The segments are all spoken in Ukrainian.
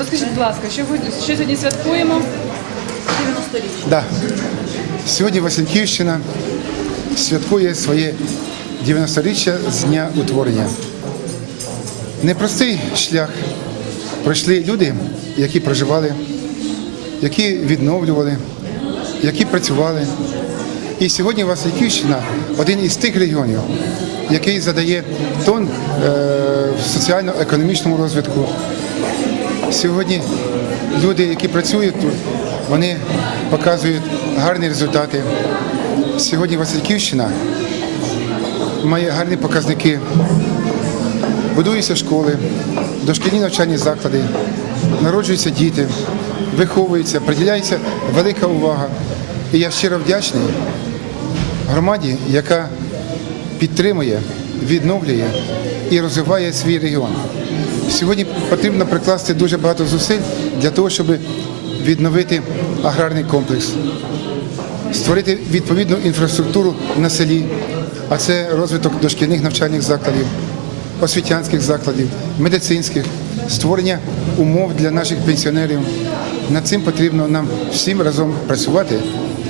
Розкажіть, будь ласка, що, ви, що сьогодні святкуємо? 90-річчя. Да. Сьогодні Васильківщина святкує своє 90-річчя з дня утворення. Непростий шлях пройшли люди, які проживали, які відновлювали, які працювали. І сьогодні Васильківщина один із тих регіонів, який задає тон е, в соціально-економічному розвитку. Сьогодні люди, які працюють тут, вони показують гарні результати. Сьогодні Васильківщина має гарні показники. Будуються школи, дошкільні навчальні заклади, народжуються діти, виховуються, приділяється велика увага. І я щиро вдячний громаді, яка підтримує, відновлює і розвиває свій регіон. Сьогодні потрібно прикласти дуже багато зусиль для того, щоб відновити аграрний комплекс, створити відповідну інфраструктуру на селі, а це розвиток дошкільних навчальних закладів, освітянських закладів, медицинських, створення умов для наших пенсіонерів. Над цим потрібно нам всім разом працювати,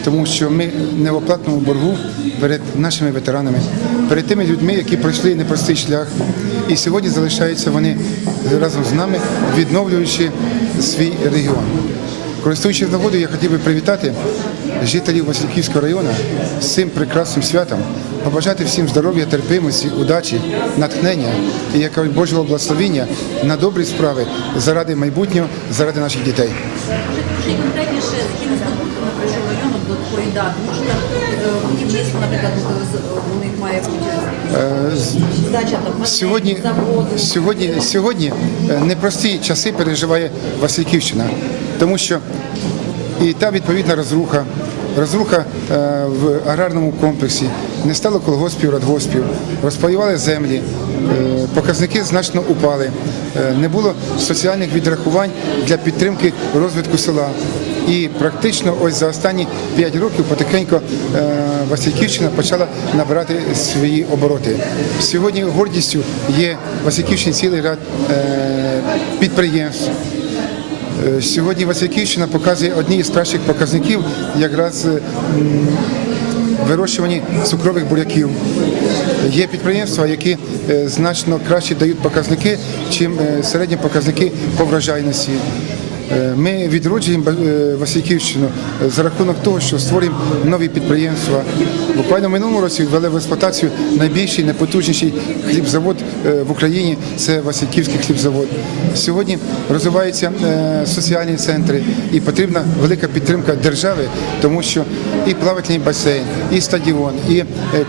тому що ми не в оплатному боргу перед нашими ветеранами, перед тими людьми, які пройшли непростий шлях. І сьогодні залишаються вони разом з нами, відновлюючи свій регіон. Користуючись нагодою, я хотів би привітати жителів Васильківського району з цим прекрасним святом, побажати всім здоров'я, терпимості, удачі, натхнення і якогось Божого благословіння на добрі справи заради майбутнього, заради наших дітей. Скажіть конкретніше, якими здобутками прийшов району до такої дати? Е, будівництво, наприклад, у них має бути здача там Сьогодні, сьогодні, сьогодні е, непрості часи переживає Васильківщина, тому що і та відповідна розруха, розруха е, в аграрному комплексі, не стало колгоспів, радгоспів, розпаювали землі, е, показники значно упали, е, не було соціальних відрахувань для підтримки розвитку села. І практично ось за останні 5 років потихеньку е, Васильківщина почала набирати свої обороти. Сьогодні гордістю є Васильківщині цілий ряд е, підприємств. Е, Сьогодні Васильківщина показує одні із кращих показників якраз вирощуванні цукрових буряків. Є підприємства, які значно краще дають показники, чим середні показники по врожайності. Е, Ми відроджуємо е, Васильківщину е, за рахунок того, що створюємо нові підприємства. Буквально в минулому році ввели в експлуатацію найбільший, найпотужніший хлібзавод в Україні це Васильківський хлібзавод. Сьогодні розвиваються соціальні центри і потрібна велика підтримка держави, тому що і плавательний басейн, і стадіон, і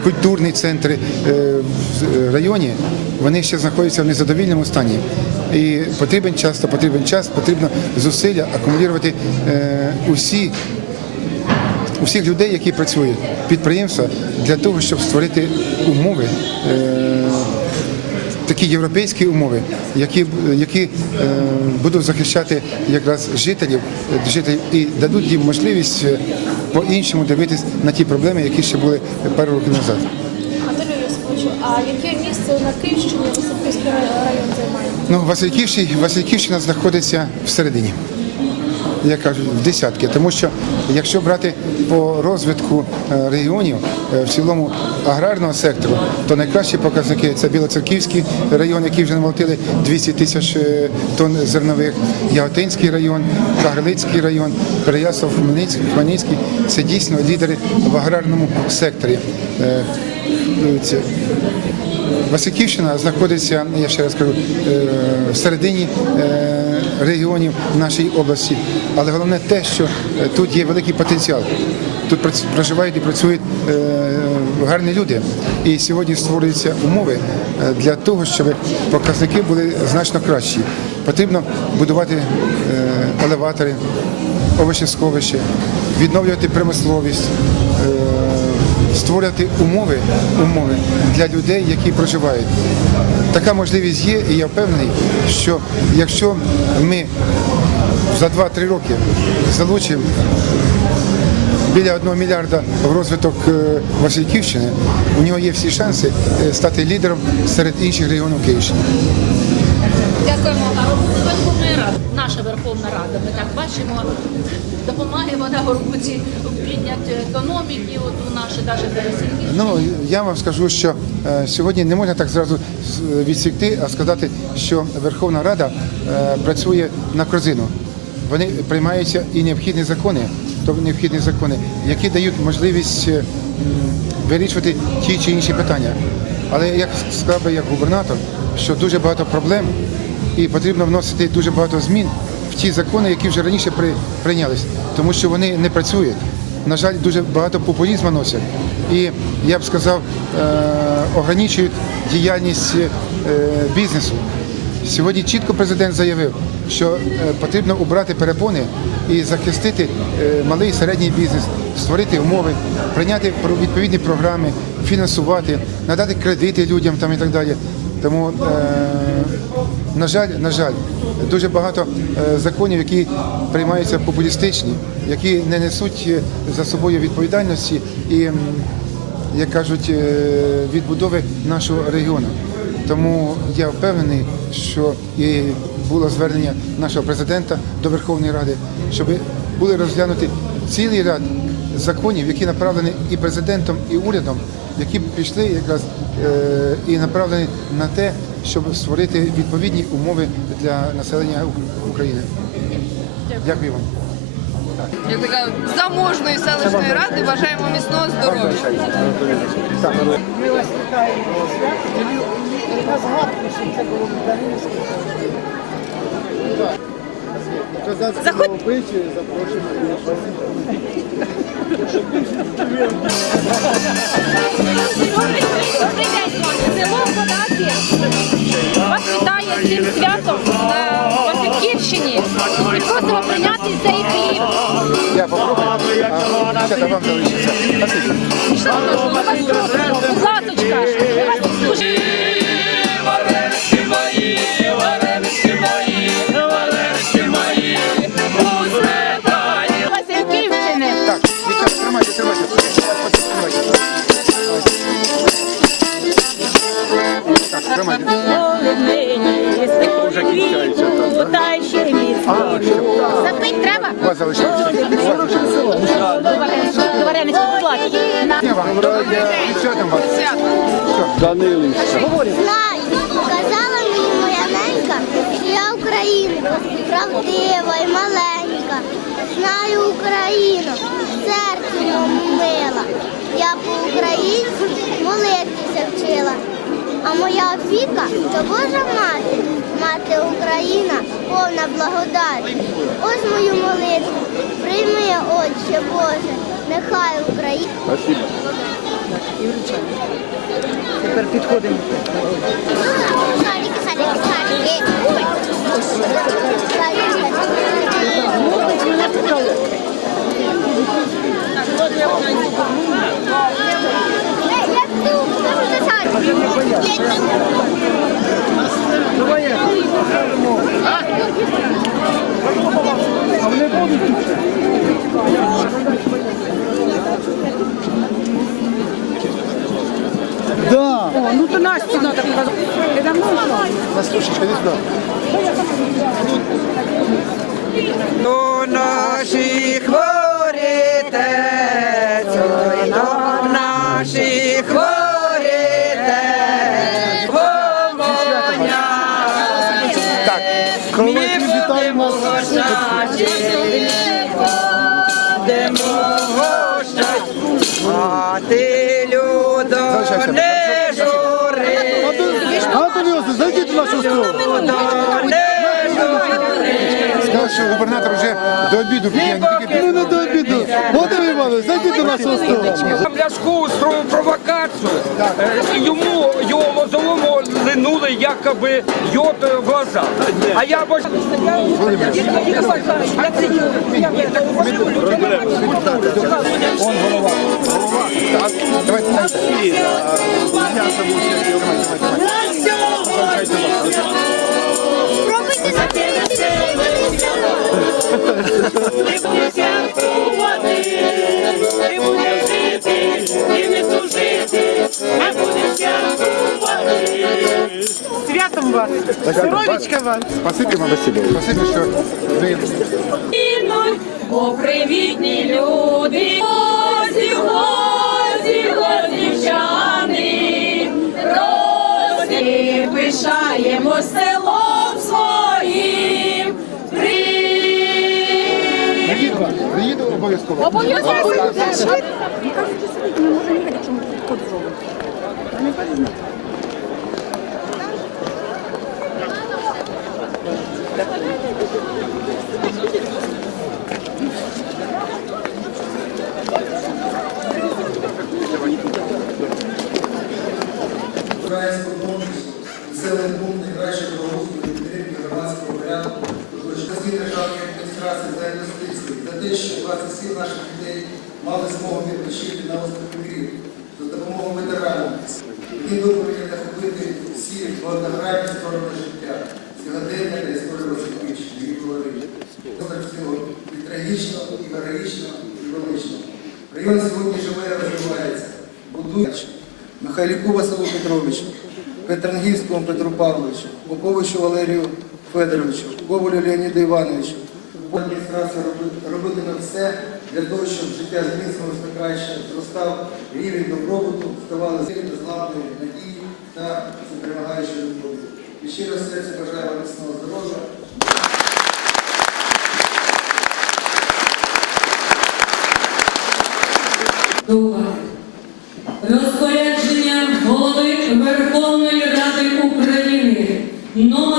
культурні центри в районі вони ще знаходяться в незадовільному стані. І потрібен час, то потрібен час, потрібно зусилля акумулювати е, усі усіх людей, які працюють підприємства, для того, щоб створити умови. Е, Такі європейські умови, які, які е, будуть захищати якраз жителів, жителів і дадуть їм можливість е, по-іншому дивитись на ті проблеми, які ще були пару років назад. А яке місце на Київщині район займає? Ну, Васильківщина, Васильківщина знаходиться всередині. Я кажу, в десятки, тому що якщо брати по розвитку е, регіонів е, в цілому аграрного сектору, то найкращі показники це Білоцерківський район, який вже намолотили 200 тисяч е, тонн зернових, Яготинський район, Кагарлицький район, Переяслав, Хмельницький, Хмельницький. Це дійсно лідери в аграрному секторі. Е, Васильківщина знаходиться, я ще раз кажу, е, всередині е, регіонів нашої області. Але головне те, що е, тут є великий потенціал. Тут проживають і працюють гарні люди. І сьогодні створюються умови для того, щоб показники були значно кращі. Потрібно будувати елеватори, овочесховище, відновлювати промисловість. Створювати умови, умови для людей, які проживають. Така можливість є, і я впевнений, що якщо ми за 2-3 роки залучимо біля 1 мільярда в розвиток е, Васильківщини, у нього є всі шанси е, стати лідером серед інших регіонів Київщини. Дякуємо. Верховної Ради, наша Верховна Рада, ми так бачимо, допомагає вона в роботі підняття економіки, от у наші навіть пересільки. Ну я вам скажу, що е, сьогодні не можна так зразу відсікти, а сказати, що Верховна Рада е, працює на корзину. Вони приймаються і необхідні закони, то необхідні закони, які дають можливість е, вирішувати ті чи інші питання. Але як сказав би як губернатор, що дуже багато проблем і потрібно вносити дуже багато змін в ті закони, які вже раніше при, прийнялись, тому що вони не працюють. На жаль, дуже багато популізму носять. І я б сказав, е, ограничують діяльність е, бізнесу. Сьогодні чітко президент заявив, що е, потрібно убрати перепони і захистити е, малий і середній бізнес, створити умови, прийняти відповідні програми, фінансувати, надати кредити людям там і так далі. Тому, е, на жаль, на жаль, дуже багато е, законів, які приймаються популістичні, які не несуть е, за собою відповідальності і, як кажуть, е, відбудови нашого регіону. Тому я впевнений, що і було звернення нашого президента до Верховної Ради, щоб були розглянуті цілий ряд законів, які направлені і президентом, і урядом, які пішли якраз і направлені на те, щоб створити відповідні умови для населення України. Дякую вам. Як така заможної селищної ради бажаємо міцного здоров'я. Ми вас вітаємо на згадку, що це було в Даринську. Заходь. Добрий дівчата вам залишиться. Ласочка. Дуже Васильківщини. Так, дівчата, вас вас. Знаю, казала мені моя ненька, що я українка, правдива і маленька. Знаю Україну, серце моєму мила. Я по-українськи молитися вчила. А моя опіка то Божа мати, мати Україна, повна благодаті. Ось мою молитву, прийми, Отче Боже, нехай Україна. Тепер підходимо. Я тут, садики. Давай. А вони будуть тут? Да. О, ну то Настю надо показати. Это давно? Настюшечка, іди сюди. Сказав, вже до обіду піде, Ну не до обіду. Володимир Іванович, зайдіть до нашого столу. Ляшку устроїв провокацію. Е, Йому його лозовому линули якоби йод в глаза. А я бачу. Так, давайте так. Святом вас. Здоровічка вам. Спасибі вам. Спасибі, що ви О, привітні люди, гості, гості, гостівчани, Росі, пишаємо селом своїм. приїду, приїду обов'язково. Обов'язково. Українського конкурсу, населений пункт благоустрою і підтримки громадського порядку, Величезні державної адміністрації та інвестиції за те, що 27 наших дітей мали змогу відпочити на острові Крів за допомогою ветеранів, які виборні захопити всі багатогранні сторони життя, сьогодення та історії Васильківщини і говорили. Поза цього і трагічно, і героїчно, і велично. Район сьогодні живе і розвивається, будуючи. Михайліку Василу Петровичу, Петрангівському Петру Павловичу, Поповичу Валерію Федоровичу, Ковалю Леоніду Івановичу. Адміністрація роби- робитиме все для того, щоб життя зміцнилося на краще, зростав рівень добробуту, ставали сильні, зламної надії та перемагаючої любові. І щиро серце бажаю вам міцного здоров'я. до України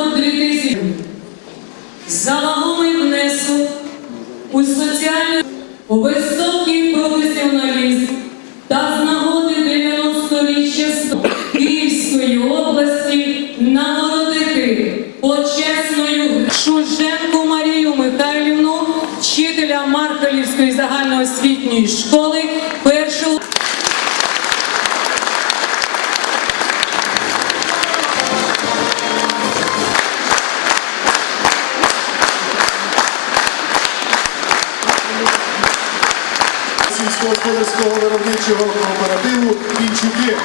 Сільськогосподарського виробничого кооперативу «Пінчуки».